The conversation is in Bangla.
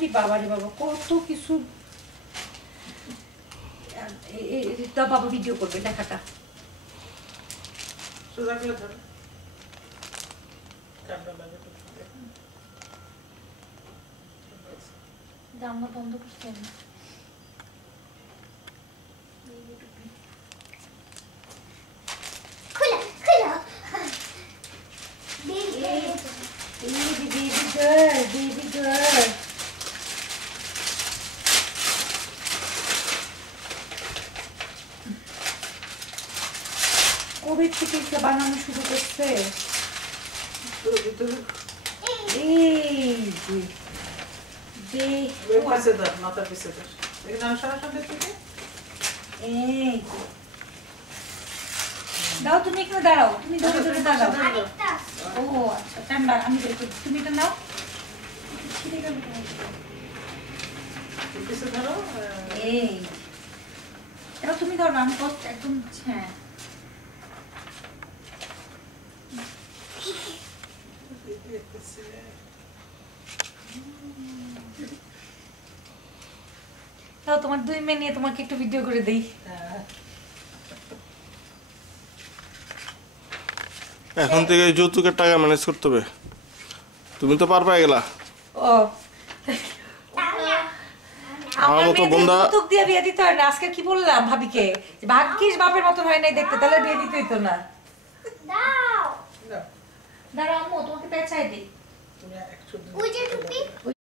ওরে বাবা রে বাবা, কত কিছু। তা বাবা ভিডিও করবে লেখাটা। জানলা বন্ধ করতে হবে। কবে থেকে এটা বানানো শুরু করছে? দাও তুমি এখানে দাঁড়াও, তুমি ধরে ধরে দাঁড়াও। ও আচ্ছা ঠান্ডা, আমি তুমি এটা নাও। এই এটা তুমি ধরো, আমি একদম। হ্যাঁ তাও তোমার 2 মিনিট নিয়ে তোমাকে একটু ভিডিও করে দেই। এখন থেকে যৌতুকের টাকা ম্যানেজ করতে হবে, তুমি তো পার পাই গেলা। ও আমার মতো বন্ধা যৌতুক দিয়ে বিয়ে দিতে হয় না। আজকে কি বললাম ভাবিকে, ভাগ্যিস বাপের মতন হয় নাই দেখতে, তাহলে বিয়ে দিতে হইতো না। দাও দাঁড়াও আম্মু, তোমাকে পেঁচাই দিই।